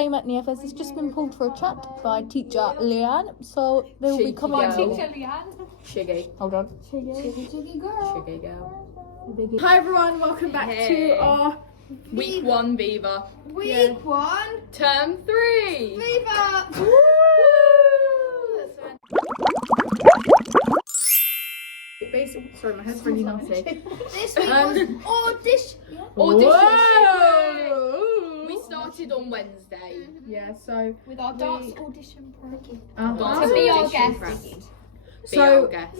I'm at Nieves has just been pulled for a chat by teacher Leanne, so they will be coming By out. teacher Leanne. Shiggy. Hold on. Shiggy girl. Shiggy girl. Hi everyone, welcome back to our Week 1 Viva. Week 1. Term 3. Viva. Woo! basic. Sorry, my head's really naughty. This week was audition. Audition. We started on Wednesday. Yeah, so With our dance audition program. Dance To be our audition guest. prep. So- Be our guest.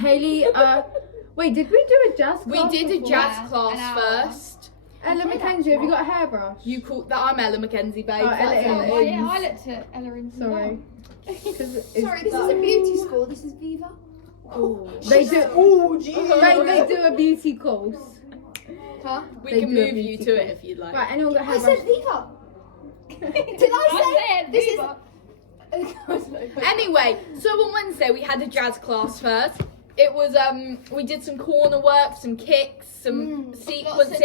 Haley, wait, did we do a jazz class? We did a before? jazz An class hour. first. Ella Mackenzie, have you got a hairbrush? You called that. I'm Ella Mackenzie, babe. Oh, That's Ella, it. Oh, yeah, I looked at Ella in Sorry. Sorry, this is a beauty school. This is Viva. Oh. They do. Oh, they do a beauty course. Huh? We They can do a move you beauty to it course. if you'd like. Right, anyone got a I hairbrush? said Viva. Did I say this Viva. Anyway, so on Wednesday we had a jazz class first. It was we did some corner work, some kicks, some sequences.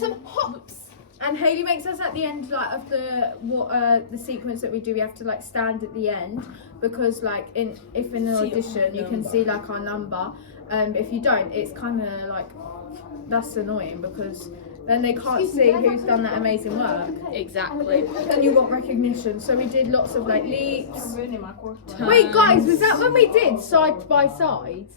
Some hops. And Haley makes us at the end of the sequence that we do. We have to stand at the end because if in an audition you can see our number. If you don't, it's kind of that's annoying because then they can't see who's done that amazing work. Exactly. And you want recognition. So we did lots of leaps. Turns. Wait, guys, was that when we did side by side?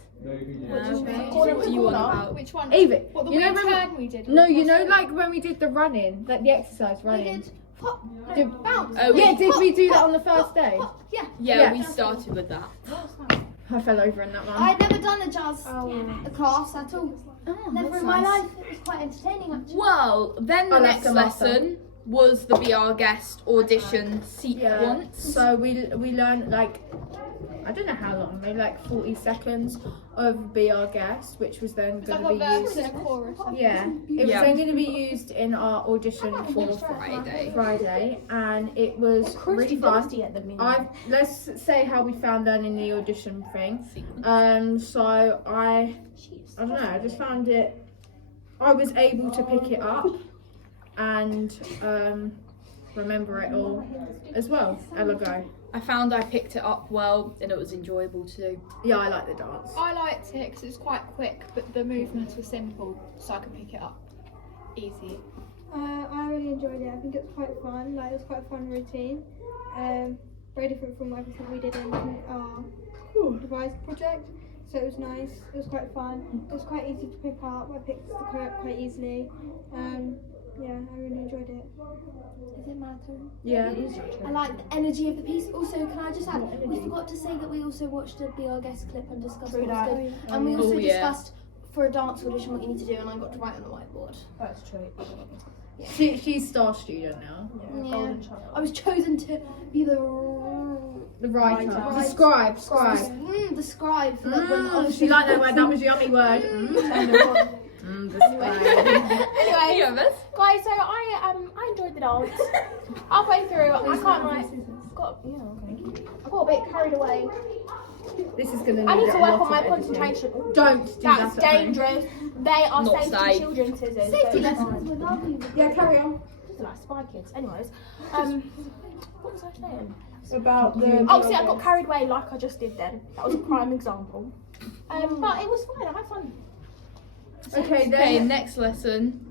What you on about? Which one? Evie, What, the you know weird when turn we did? no, you know when we did the running, the exercise We running. did hop. Did- Bounce. Oh, Yeah, did we do that hop, on the first hop, day? hop. Yeah. Yeah, Yeah. we started with that. I fell over in that one. I'd never done a jazz class at all. Never that's in my nice. life. It was quite entertaining actually. Well, then the Oh, that's next the master. lesson was the Be Our Guest audition Yeah. sequence. So we learned I don't know how long, maybe 40 seconds of Be Our Guest, which was then It's like going a to be verse used. and a chorus. Yeah, it was Yeah. then going to be used in our audition for Friday, and it was really fun. Let's say how we found learning the audition thing. So I don't know, I just found it. I was able to pick it up and remember it all as well. Ella, go. I found I picked it up well and it was enjoyable to do. Yeah, I like the dance. I liked it because it was quite quick, but the movements were simple, so I could pick it up easy. I really enjoyed it. I think it was quite fun. It was quite a fun routine. Very different from everything we did in our devised project. So it was nice. It was quite fun. It was quite easy to pick up. I picked the up quite easily. Yeah, I really enjoyed it. Is it my turn? Yeah. I like the energy of the piece. Also, can I just add, we forgot to say that we also watched a Be Our Guest clip and discussed what was good. And we also discussed for a dance audition what you need to do, and I got to write on the whiteboard. That's true. She's star student now. Yeah. I was chosen to be the The scribe. the scribe for when the audition. She liked that word. That was a yummy word. The scribe. Anyway, Nieves. guys, so I enjoyed the dance. Halfway through, I can't I got a bit carried away. This is gonna. I need to a work lot on my of editing. concentration. Don't do That's that at home. dangerous. They are Not safe to safe. children, scissors. Safety lessons were lovely. Yeah, carry on. Like spy kids. Anyways, what was I saying? About the. Oh, see, I got carried away like I just did then. That was a prime example. But it was fine. I had fun. Okay, Okay, then. next lesson.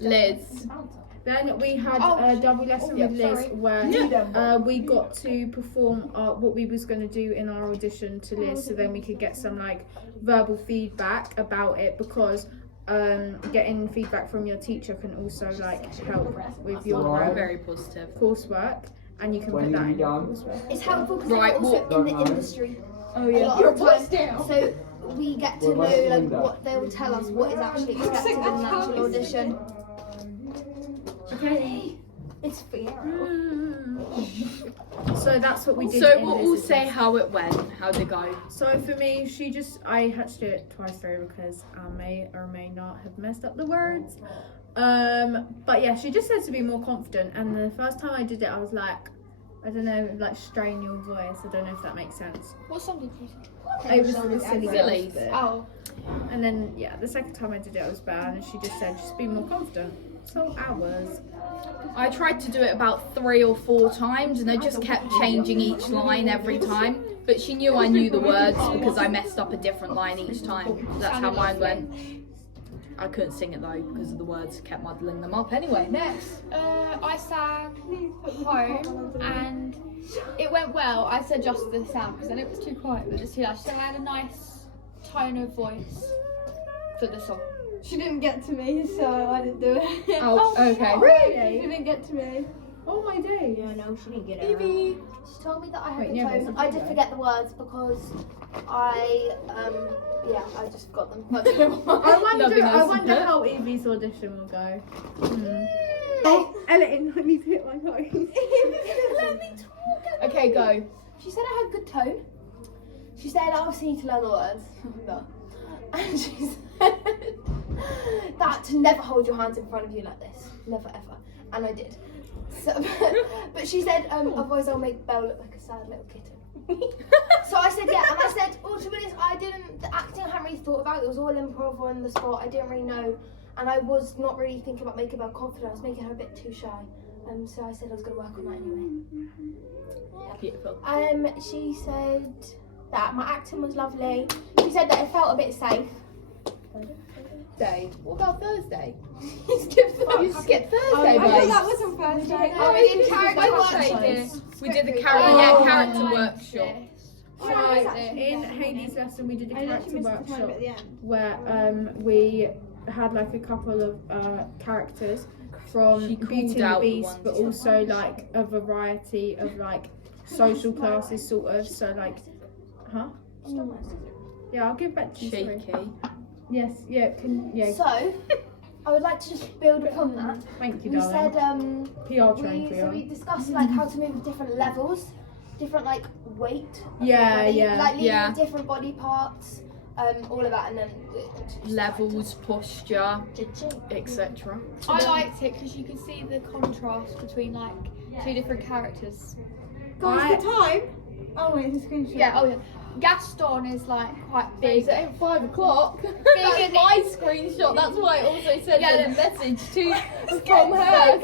Liz. Then we had a double lesson with Liz where we got to perform what we was going to do in our audition to Liz, so then we could get some verbal feedback about it, because getting feedback from your teacher can also help with your Very positive. coursework, and you can put that in your coursework. It's helpful because Right, they're also in the industry. Oh A yeah. lot of the time. So we get to know what they will tell us what is actually expected in an actual audition. Okay. It's Fiero. So that's what we did. So in we'll all Liz's say lesson. how it went, how'd it go. So for me, I had to do it twice through because I may or may not have messed up the words. But yeah, she just said to be more confident. And the first time I did it, I was like, I don't know, strain your voice. I don't know if that makes sense. What song did you sing? It was the silly Silly. girls bit. Oh, And then yeah, the second time I did it, I was bad, and she just said just be more confident. So I was. I tried to do it about 3 or 4 times, and I just kept changing each line every time. But she knew I knew the words because I messed up a different line each time. That's how mine went. I couldn't sing it though because of the words, kept muddling them up. Anyway, next. I sang home and it went well. I said just the sound because then it was too quiet, but it's too loud. So I had a nice tone of voice for the song. She didn't get to me, so I didn't do it. Oh, okay. She didn't get to me. Oh my days. Yeah, no, she didn't get it. Evie. She told me that I had Wait, the Nieves, tone. did I you did go? forget the words because I just forgot them. I don't know why. I wonder how Evie's audition will go. Oh, Ellie, I need to hit my nose. Let me talk. Okay, go. She said I had good tone. She said I obviously need to learn the words. No. And she said that to never hold your hands in front of you like this. Never ever. And I did. So, but she said, otherwise I'll make Belle look like a sad little kitten. So I said, yeah, and I said, oh, to be honest, the acting I hadn't really thought about. It was all improv on the spot. I didn't really know. And I was not really thinking about making Belle confident. I was making her a bit too shy. So I said I was going to work on that anyway. Beautiful. She said that my acting was lovely. She said that it felt a bit safe. Thursday. What about Thursday? You skipped that. You skipped Thursday, I thought babe. that was on Thursday. Oh, we did character We did the character workshop. In Haley's lesson, we did a I character literally missed the time workshop at the end. where we had like a couple of characters from She Beauty and called the out the Beast, ones. but also like a variety of like social classes, sort of. So like, yeah, I'll give back to you. Sorry. Shaky. Yes, yeah, So, I would like to just build upon that. Thank you, We darling. said PR train for so we you. discussed like how to move with different levels, different like weight. of Yeah, the body, yeah. Like leaving Yeah. different body parts, all of that, and then Levels, posture, etc. I liked it because you could see the contrast between like 2 different characters. Guys, the time? Oh wait, it's a screenshot. Yeah, oh yeah. Gaston is like quite big. Is it at 5 o'clock? Big That's and my screenshot. That's why I also sent Yeah, the message to from herself.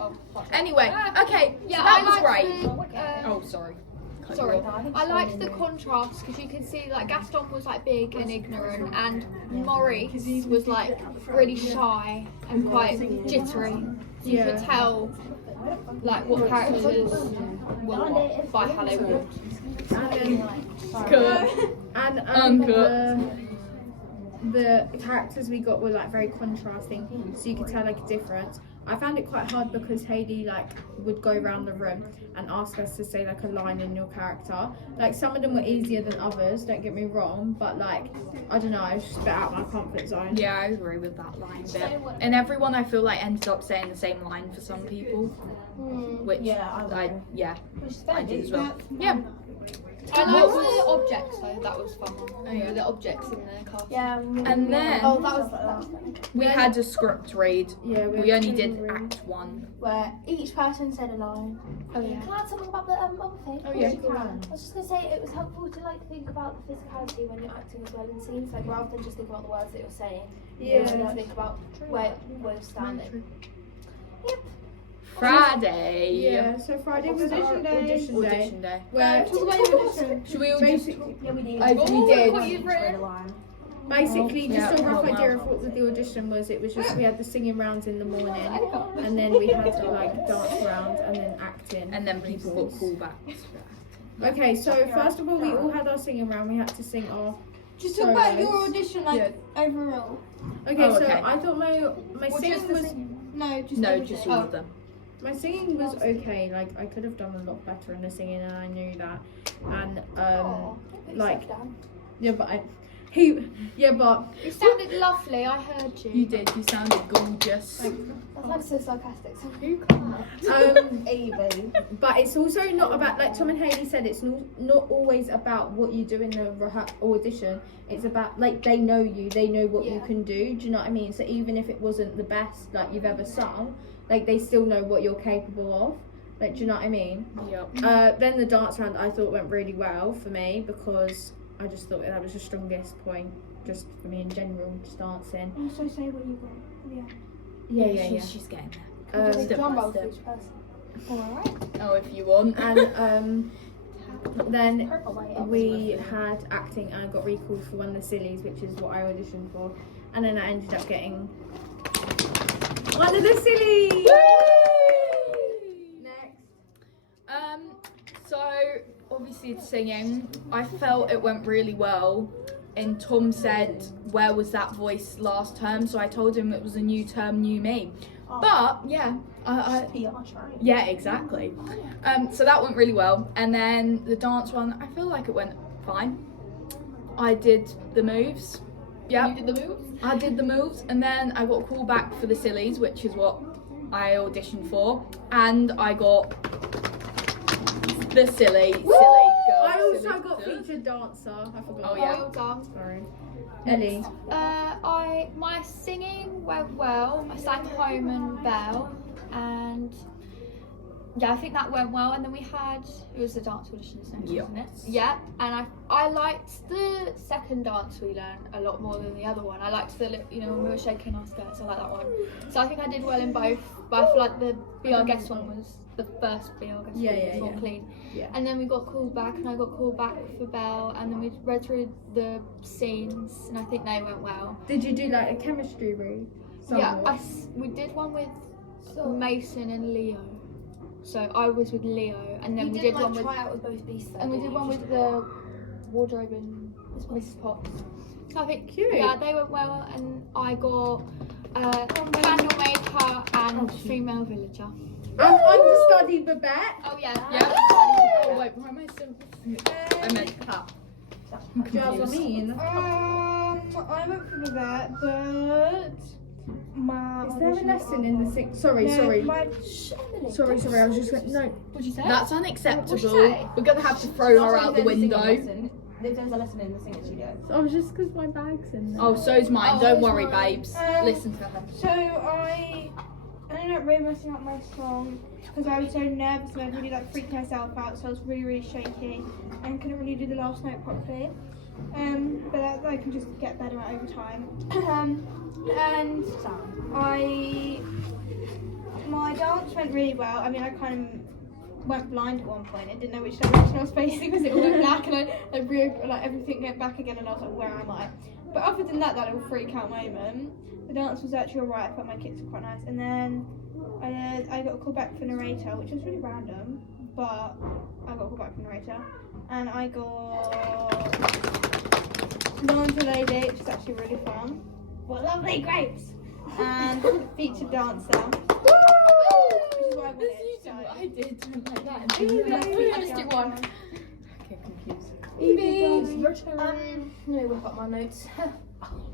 Oh, fuck. Anyway, okay, Yeah, so that I was liked great. the, Oh, sorry. Cut you sorry. off. I liked the contrast because you could see like Gaston was like big and ignorant, and Maurice was like really shy and quite jittery. So you could tell like what characters were what by how they walked. Cut. And Uncut. the characters we got were like very contrasting, so you could tell like a difference. I found it quite hard because Hayley like would go around the room and ask us to say like a line in your character. Like some of them were easier than others, don't get me wrong, but like I don't know, it's just a bit out of my comfort zone. Yeah, I agree with that line bit. And everyone I feel like ended up saying the same line for some people, which I did as well. Yeah. I liked the objects though. That was fun. Oh, yeah. The objects in the castle. Yeah. And then Oh, that was we had a script read. Yeah, We only had to did read. Act 1. where each person said a line. Oh yeah. Can I add something about the other thing? Oh, yeah. You can. I was just gonna say it was helpful to like think about the physicality when you're acting as well in scenes, like rather than just think about the words that you're saying. You need to think about where you're standing. Yep. Friday. Yeah, so Friday was our Audition day. audition day. Audition day. Where Talk about your audition. Should we all just... basically, Yeah, we did. Oh, we did. What you've written? basically Yeah, just a rough oh, idea wow. of what the audition was. It was just we had the singing rounds in the morning, and then we had to like dance round and then acting. And then people got callbacks. Okay, so first of all, we all had our singing round. We had to sing our. Just talk about your solos. audition, like overall. Okay, Oh, so okay. I thought my Or singing just the was singing? No, just No, everything. just all of them. my singing was okay. Like I could have done a lot better in the singing, and I knew that. And like yeah, but You sounded lovely. I heard you. You did. You sounded gorgeous. That's so sarcastic. But it's also not about, like Tom and Hayley said, it's not always about what you do in the audition. It's about, like, they know you, they know what you can do. Do you know what I mean? So even if it wasn't the best, like, you've ever sung, like, they still know what you're capable of. Like, do you know what I mean? Yep. Then the dance round I thought went really well for me because I just thought that was the strongest point, just for me in general, just dancing. Also say what you got. Yeah. Yeah. She's getting there. Step Drum by roll for step. each person. Oh, if you want. And then we had acting, and I got recalled for one of the sillies, which is what I auditioned for. And then I ended up getting one of the sillies. Next. So obviously it's singing. I felt it went really well. And Tom said, "Where was that voice last term?" So I told him it was a new term, new me. But yeah, yeah, exactly. So that went really well. And then the dance one, I feel like it went fine. I did the moves. Yeah, You did the moves? I did the moves, and then I got called back for the sillies, which is what I auditioned for, and I got the silly girl. I also got featured dancer. I forgot. Oh yeah. Well done. Sorry. Ellie. My singing went well. I sang Home and Bell, and yeah, I think that went well. And then we had, it was the dance auditions next, wasn't it? Yeah, and I liked the second dance we learned a lot more than the other one. I liked the, when we were shaking our skirts, I like that one. So I think I did well in both, but I feel like the Be Our Guest one was the first Be Our Guest one, was more clean. Yeah. And then we got called back, and I got called back for Belle, and then we read through the scenes, and I think they went well. Did you do like a chemistry read? Yeah, we did one with Mason and Leo. So I was with Leo, and then we did one with. Try out with both beasts. And we did one with the wardrobe and Mrs. Potts. So I think yeah, they went well, and I got candle maker and female villager. And understudy Babette. Oh yeah. Yeah. Oh wait, why am I still? I meant cat. Do you know what I mean? I went for that, but my. Is there a lesson in the sing? Sorry. Sorry, I was just going. No. What'd you say? That's unacceptable. We're gonna have to throw her out the window. If there's a lesson in the singing studio. I was just because my bag's in there. Oh, so's mine. Don't worry, mine. babes. Listen to her. So I ended up really messing up my song because I was so nervous and I really freaked myself out. So I was really shaky and couldn't really do the last note properly. But that I can just get better at over time. And my dance went really well. I mean, I kind of went blind at one point. I didn't know which direction I was facing because it all went black, and everything went back again, and I was like, where am I? But other than that little freak out moment, the dance was actually alright. I thought my kicks were quite nice. And then I got a call back for narrator, which was really random, but I got a call back for narrator, and I got Laundry Lady, which is actually really fun. What lovely grapes! And featured dancer. Which is what I wanted. I did like that. I just did one. Okay, confused. Evie, your turn. No, we've got my notes.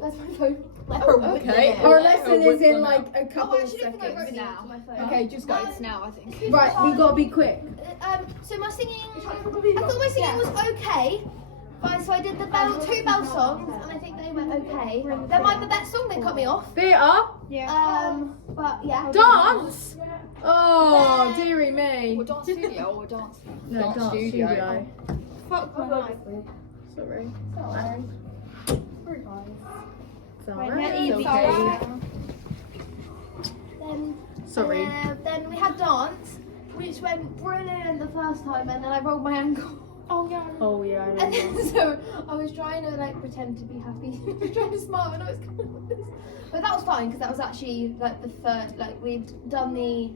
That's my phone. Okay. Our lesson is in like a couple of I think I wrote seconds. it down. My phone. Okay, just go. It's now, I think. Right, we gotta be quick. So my singing, I thought my singing was okay. So I did the two Belle songs, and I think they went okay. Then my Babette song, they cut me off. Theatre. Yeah. But yeah. Dance. Oh, dearie me. Or dance studio or dance. No, dance studio. Fuck my life. Sorry. Right, Sorry. now Evie. Okay. Sorry. Then we had dance, which went brilliant the first time, and then I rolled my ankle. Oh yeah. Oh yeah, I And remember. then so I was trying to pretend to be happy. I was trying to smile, and I was kind of like this. But that was fine because that was actually the third. We'd done the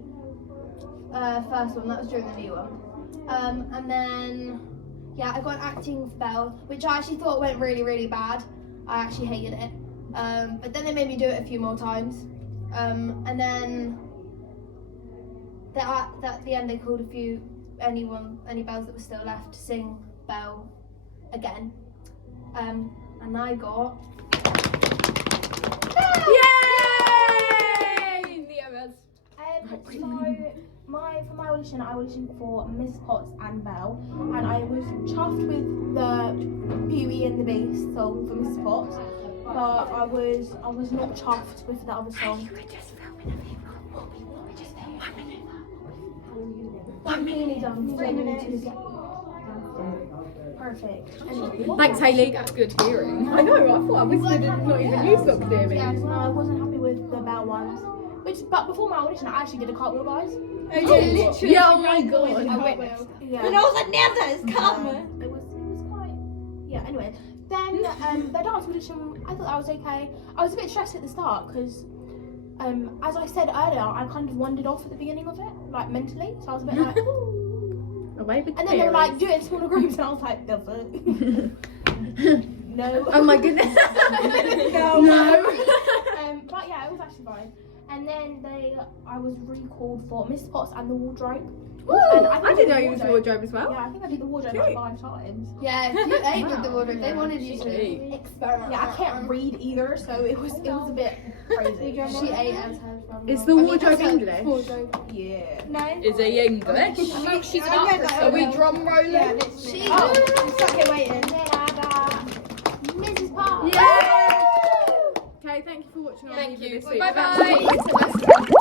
first one. That was during the new one. And then yeah, I got acting for Belle, which I actually thought went really, really bad. I actually hated it. But then they made me do it a few more times. And then at the end they called any Bells that were still left to sing Belle again. And I got Yay! Nieves. For my audition, I auditioned for Miss Potts and Belle, and I was chuffed with the Beauty and the Beast song for Miss Potts, but I was not chuffed with the other song. I'm nearly done. 3 minutes. Perfect. Thanks, Hayley. That's good hearing. I know. I thought I whispered and not even you stopped hearing me. No, I wasn't happy with the Belle ones. But before my audition, I actually did a cartwheel, guys. Oh, yeah, literally. Yeah, oh my god. I witnessed. Yeah. And I was like, never, it's karma. It was quite. Yeah. Anyway, then the dance audition, I thought that was okay. I was a bit stressed at the start because, as I said earlier, I kind of wandered off at the beginning of it, like mentally. So I was a bit like, ooh. Away with And then they were like, do it in smaller groups, and I was like, the fuck? No. Oh my goodness. No. But yeah, it was actually fine. And then I was recalled for Miss Potts and the wardrobe. And I didn't know you was wardrobe as well. Yeah, I think I did the wardrobe like 5 times. Yeah, you ate with the wardrobe. They wanted you to. Experiment. Yeah, I can't read either, so it was a bit crazy. She ate as her from. Is the wardrobe English? Yeah. No. Is he English? She's an I get actress. that. Are we drum rolling? Yeah, literally. She Oh. I'm stuck here waiting. Mrs. Potts. Yeah. Okay, thank you for watching. Thank you. This week. Bye bye. That's